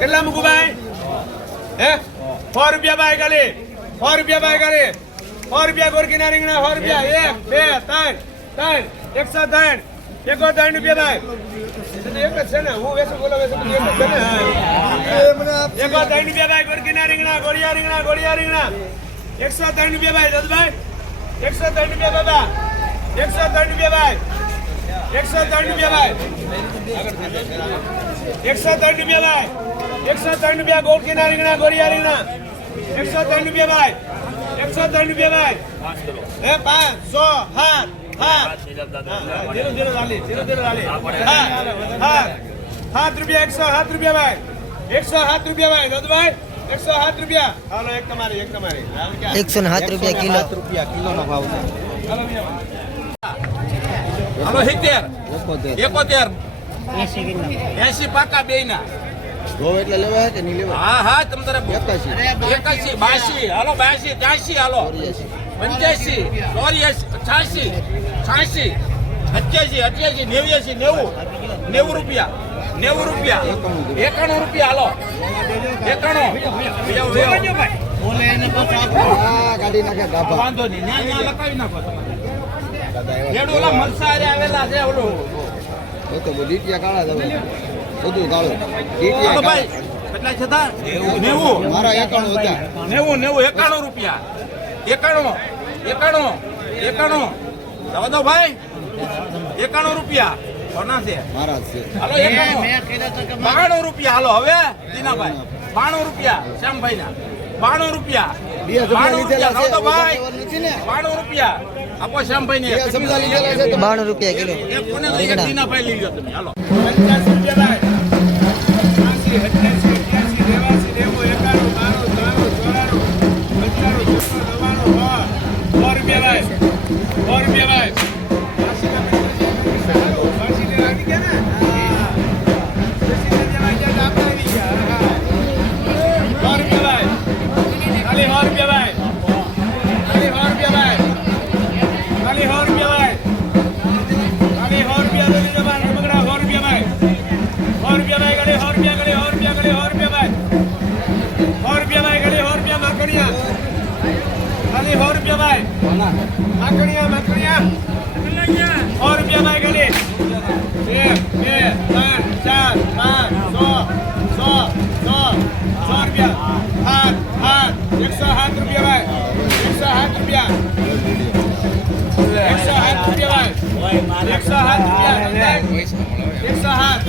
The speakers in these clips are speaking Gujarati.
કેટલા મૂકું ભાઈ? હે? સો રૂપિયા ભાઈ ખાલી. સો રૂપિયા ભાઈ ખાલી. સો રૂપિયા ગોરકીના રીંગણા, સો રૂપિયા. એક, બે, ત્રણ ત્રણ, એકસો ત્રણ. એકો ત્રણ રૂપિયા ભાઈ. એક જ છે ને, હું વેસું બોલો વેસું છે ને એકો ત્રણ રૂપિયા ભાઈ ગોરકીના રીંગણા, ગોળિયા રીંગણા ગોળિયા રીંગણા. એકસો ત્રણ રૂપિયા ભાઈ, દસભાઈ. એકસો ત્રણ રૂપિયા બાબા. એકસો ત્રણ રૂપિયા ભાઈ. એકસો ત્રણ રૂપિયા ભાઈ. એકસો ત્રણ રૂપિયા ભાઈ. એકસો ત્રણ રૂપિયા ગોળકીના રીંગણા ગોળિયા રીંગણા એકસો ત્રણ રૂપિયા ભાઈ. એકસો ત્રણ રૂપિયા ભાઈ. હે પાંચ સો હાથ. હાથ જીરો ઝીરો ચાલી ધીરે ધીરે ચાલી હાથ હાથ. સાત રૂપિયા એકસો સાત રૂપિયા ભાઈ. એકસો સાત રૂપિયા ભાઈ દોદભાઈ. એકસો સાત રૂપિયા. હાલો એક તમારી એક તમારી? એકસો ને સાત રૂપિયા કિલો. રૂપિયા કિલોનો ભાવ છે. હાલો. સિત્તેર. એકોતેર. એસી પાકા બે ના ઘઉં એટલે લેવા કે નહીં લેવા? હા હા તમ તારે એકાસી એકાસી બાસી. હાલો બાસી ત્યાસી હાલો. પંચ્યાસી ચોર્યાસી છ્યાસી છ્યાસી અઠ્યાસી અઠ્યાસી નેવ્યાસી નેવું. નેવું રૂપિયા. નેવું રૂપિયા. એકાણું. રૂપિયા હાલો. એકાણું. ગાડી નાખે વાંધો નહીં. ન્યા ન્યા લખાવી નાખો તમે દાદા એવા લેડું ઓલા મલસારે આવેલા છે ઓલું. એ તો બધું કાળા જ બધું કાળું. હાલો ભાઈ. કેટલા છે તા? નેવું. મારા એકાણું હતા. નેવું નેવું. એકાણું રૂપિયા. એકાણું. એકાણું. એકાણું. જવા દો ભાઈ. એકાણું રૂપિયા. કોના છે? મારા છે. હાલો એકાણું. બાણું રૂપિયા. હાલો હવે. દીનાભાઈ. બાણું. રૂપિયા. શ્યામભાઈ ના બાણું રૂપિયા. બાણું રૂપિયા. બાણું રૂપિયા. આપો શ્યામભાઈ ને. બાણું રૂપિયા કિલો રીંગણા. દીનાભાઈ લઈ જાઓ તમે. હાલો. રૂપિયા ભાઈ. માકડિયા માકડિયા સો રૂપિયા એક બે ત્રણ ચાર પાંચ સો સો સો સો રૂપિયા. સાત સાત એકસો સાત રૂપિયા ભાઈ એકસો સાત રૂપિયા. એકસો સાત રૂપિયા ભાઈ એકસો સાત રૂપિયા. એકસો સાત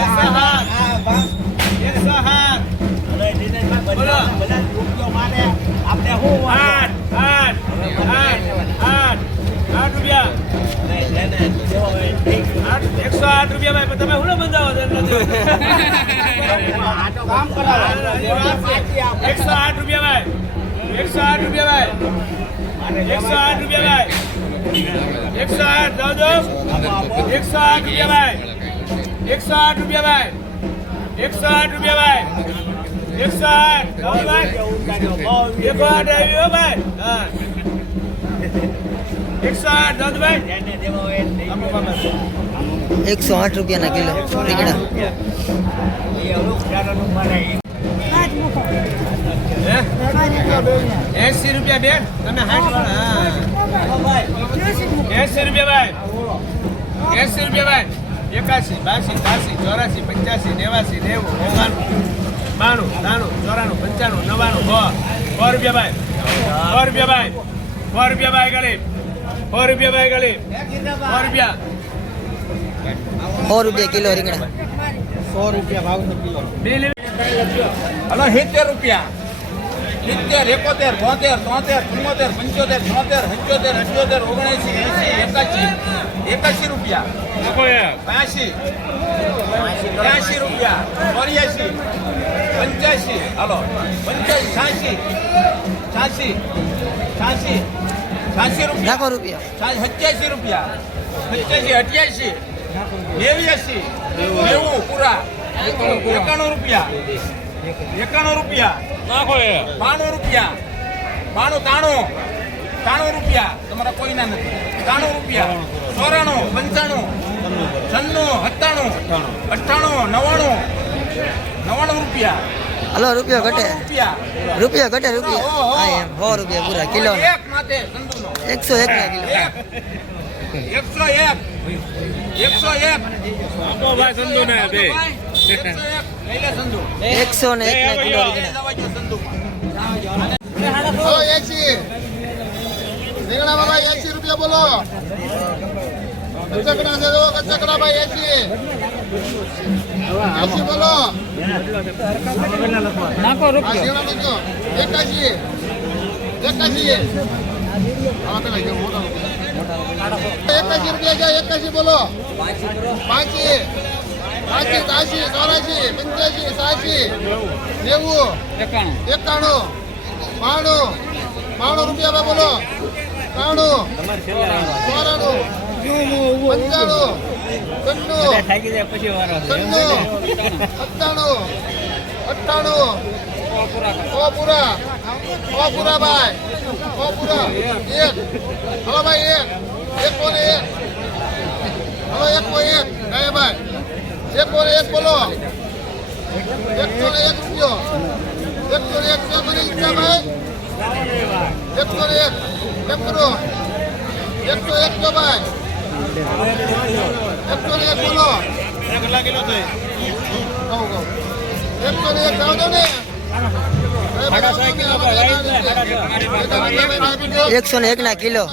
એકસો સાત એકસો સાત બોલો આઠ આઠ આઠ આઠ આઠ રૂપિયા આઠ એકસો આઠ રૂપિયા તમે હું બંધાવો એકસો આઠ રૂપિયા ભાઈ. એકસો આઠ રૂપિયા ભાઈ. એકસો આઠ રૂપિયા ભાઈ. એકસો આઠ દો દો એકસો આઠ રૂપિયા ભાઈ. એકસો આઠ રૂપિયા ભાઈ. એકસો આઠ રૂપિયા ભાઈ. એકસો આઠ ભાઈ એકસો આઠ આવ્યો ભાઈ. હા. એકસો આઠ રૂપિયાના કિલો રીંગણા. એસી રૂપિયા બેન તમે એસી રૂપિયા ભાઈ. એસી રૂપિયા ભાઈ. એકાસી બાસી ત્રાસી ચોરાસી પંચ્યાસી નેવાસી નેવું ઓગાણું બાણું ત્રાણું ચોરાણું પંચાણું નવ્વાણું સો સો રૂપિયા ભાઈ. સો રૂપિયા ભાઈ. સો રૂપિયા ભાઈ ગળી સો રૂપિયા ભાઈ ગળી. સો રૂપિયા. સો રૂપિયા કિલો રીંગણા. સો રૂપિયા ભાવ કિલો. હલો હાલો સિત્તેર રૂપિયા. સિત્તેર એકોતેર બોતેર તોતેર ચુમ્મોતેર પંચોતેર છોતેર પંચોતેર અઠ્યોતેર ઓગણસી એસી એકાસી એકાસી રૂપિયા. ત્યાસી ત્યાસી રૂપિયા. ચોર્યાસી પંચ્યાસી હલો પંચ્યાસી છ્યાસી છ્યાસી છ્યાસી નાખો રૂપિયા. સત્યાસી રૂપિયા. સત્યાસી અઠ્યાસી. નેવ્યાસી. નેવું પૂરા. એકાણું રૂપિયા. એકાણું રૂપિયા. બાણું રૂપિયા. બાણું તાણું. તાણું રૂપિયા. તમારા કોઈના નથી. તાણું રૂપિયા. ચોરાણું પંચાણું. છન્નું સત્તાણું. અઠ્ઠાણું. નવ્વાણું. નવ્વાણું રૂપિયા. હલો રૂપિયો ઘટે. રૂપિયા. ઘટે રૂપિયા. હા. એમ. સો રૂપિયા પૂરા કિલો. એકસો એક ના કિલો. એક. એકસો એક. એકસો એક. સંધુ ને બે. એકસો એક. ને એક ના કિલો રીંગણા બાબા એસી રૂપિયા બોલો. કચકડા છે તો કચકડા ભાઈ એસી એસી બોલો? રીંગણા મૂકજો એકાશી. એકાશી. એકાશી રૂપિયા છે એકાશી બોલો. પાંચી. પાંચી ત્રાસી ચોરાશી પંચ્યાસી સાસી નેવું એકાણું બાણું. બાણું રૂપિયા બોલો. ત્રાણું, ચોરાણું, પંચાણું, છન્નું સત્તાણું, અઠ્ઠાણું સો પૂરા સો પૂરા ભાઈ સો પૂરા એક, હલો ભાઈ, એક એક કોને એક, હલો, એક કો એક ગયા ભાઈ, એક કોને એક બોલો, એક ને એક રૂપિયો, એક ને એક કેમ બની ગયા ભાઈ એકસો એક કરો એકસો એક તો ભાઈ એકસો ને એક બોલો કેટલા કિલો. થઈ કહું કહું એકસો ને એક જાવ દો ને એકસો ને એક ના કિલો